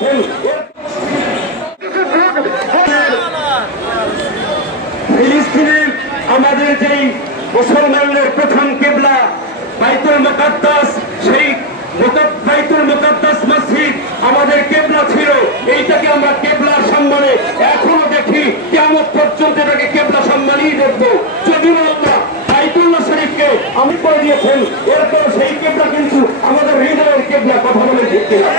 দিয়েছেন। ফিলিস্তিনে আমাদের যেই মুসলমানদের প্রথম কিবলা বাইতুল মুকাদ্দাস, সেই বাইতুল মুকাদ্দাস মসজিদ আমাদের কিবলা ছিল। এইটাকে আমরা কিবলার সম্মানে এখনো দেখি, কিয়ামত পর্যন্ত এটাকে কিবলা সম্মানই দেখবো। যদিও আল্লাহ বাইতুল্লাহ শরীফকে আমি করে দিয়েছেন, এরপর সেই কিবলা কিন্তু আমাদের হৃদয়ের কিবলা। কথা বলে ঠিক কিনা?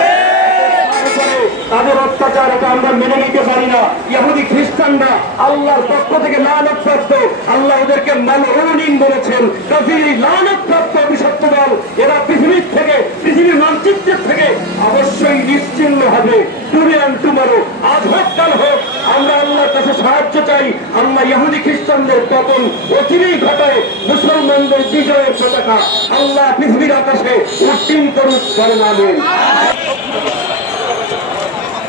তাদের অত্যাচার এটা আমরা মেনে নিতে পারি না। ইহুদি খ্রিস্টানরা আল্লাহর পক্ষ থেকে লানতপ্রাপ্ত, আল্লাহ ওদেরকে মালউনিন বলেছেন। কাজেই লানতপ্রাপ্ত অভিশপ্ত দল এরা পৃথিবীর থেকে, পৃথিবীর মানচিত্রের থেকে অবশ্যই নিশ্চিহ্ন হবে। টুডে টুমারো, আজ হোক কাল হোক, আমরা আল্লাহর কাছে সাহায্য চাই। আল্লাহ ইহুদি খ্রিস্টানদের পতন অচিরেই ঘটায়, মুসলমানদের বিজয়ের পতাকা আল্লাহ পৃথিবীর আকাশে উত্তীর্ণ করুক। বলেন আমিন।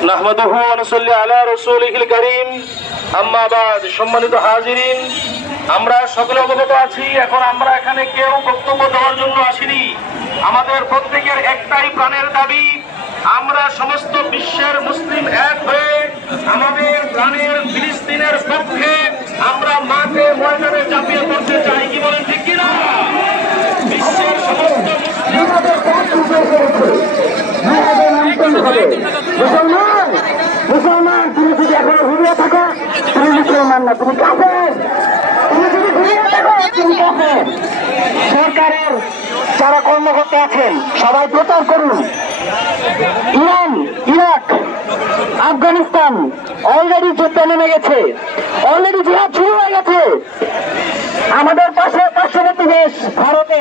নাহমাদুহু ওয়া নুসাল্লি আলা রাসূলিহিল কারীম, আম্মা বাদ। সম্মানিত হাজিরিন, আমরা সকলে অবগত আছি, এখন আমরা এখানে কেউ বক্তব্য দেওয়ার জন্য আসিনি। আমাদের প্রত্যেকের একটাই প্রাণের দাবি, আমরা সমস্ত বিশ্বের মুসলিম এক হয়ে আমাদের প্রাণের ফিলিস্তিনের পক্ষে আমরা মাঠে ময়দানে ঝাঁপিয়ে পড়তে চাই। কি বলেন ঠিক কিনা? বিশ্বের সমস্ত মুসলমান, তুমি যদি এখনো ঘুরিয়ে থাকো তুমি মুসলমান না, তুমি কাফের। তুমি যদি ঘুরিয়ে থাকো তুমি কাফের। সরকারের যারা কর্মকর্তা আছেন সবাই প্রচার করুন। ইরান, ইরাক, আফগানিস্তান অলরেডি যুদ্ধে নেমে গেছে, অলরেডি জিহাদ শুরু হয়ে গেছে। আমাদের পার্শ্ববর্তী দেশ ভারতে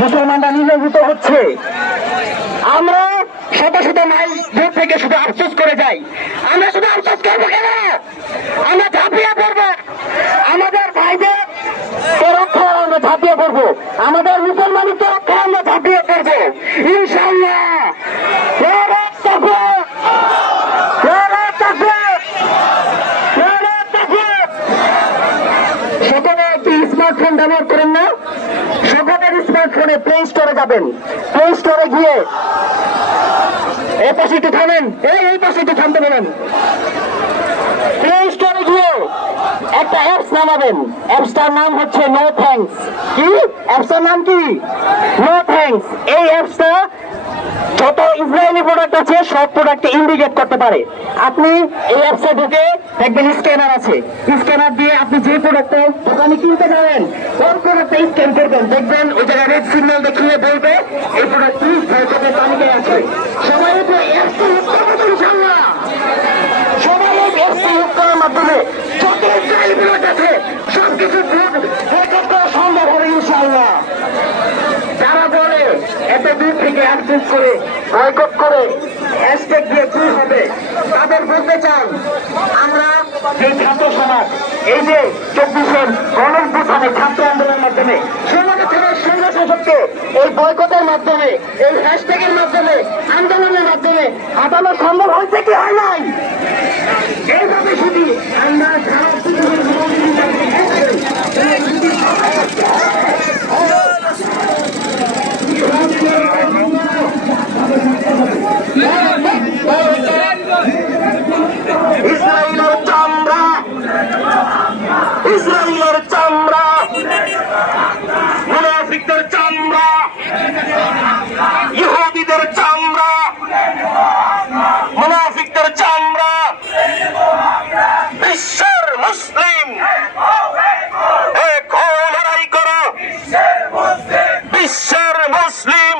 মুসলমানরা নির্যাতিত হচ্ছে। আমরা শত শত মাইল দূর থেকে শুধু আফসোস করে যাই। আমরা শুধু আফসোস করবো কেন? আমরা ঝাঁপিয়ে পড়বো, আমাদের ভাইদের রক্ষায় আমরা ঝাঁপিয়ে পড়বো, আমাদের মুসলমানকে রক্ষায় আমরা ঝাঁপিয়ে পড়বো ইনশাআল্লাহ। সকলে একটি স্মার্টফোন ব্যবহার করেন না? সকলের স্মার্টফোনে প্লে স্টোরে যাবেন, প্লে স্টোরে গিয়ে এই পাশে একটু থামেন, এই পাশে একটু থামতে বলেন। প্লে স্টোরে গিয়ে একটা অ্যাপস নামাবেন, অ্যাপসটার নাম হচ্ছে নো থ্যাঙ্কস। কি অ্যাপসটার নাম? কি নো থ্যাঙ্কস। এই অ্যাপসটা যত ইসরায়েলি প্রোডাক্ট আছে সব প্রোডাক্টকে ইন্ডিকেট করতে পারে। আপনি এই অ্যাপসে ঢুকে দেখবেন স্ক্যানার আছে, স্ক্যানার দিয়ে আপনি যে প্রোডাক্টটা দোকানে কিনতে যাবেন ওর প্রোডাক্টটা স্ক্যান করবেন, দেখবেন ওই জায়গায় রেড সিগন্যাল দেখিয়ে বলবে এই প্রোডাক্টটি বয়কটের তালিকায় আছে। সবাই তো অ্যাপসটা ইউজ করবেন ইনশাআল্লাহ। সবাই এই অ্যাপসটা ইউজ করার মাধ্যমে যত ইসরায়েলি প্রোডাক্ট আছে সবকিছু বয়কট করা সম্ভব হবে ইনশাআল্লাহ। যারা বলে এত দূর থেকে অ্যাক্সেস করে বয়কট করে হ্যাশট্যাগ দিয়ে কি হবে, তাদের বলতে চাই আমরা এই ছাত্র সমাজ, এই যে 24-এর গণঅভ্যুত্থানে ছাত্র আন্দোলনের মাধ্যমে সংঘর্ষকে এই বয়কটের মাধ্যমে, এই হ্যাশট্যাগের মাধ্যমে, আন্দোলনের মাধ্যমে হাঁটানো সম্ভব হয়েছে কি হয় নাই? এইভাবে শুধু আমরা ইসরায়েলের চামড়া, মুনাফিকদের চামড়া, ইহুদিদের চামড়া, মুনাফিকদের চামড়া, বিশ্বের মুসলিম এক হয়ে লড়াই করো, বিশ্বের মুসলিম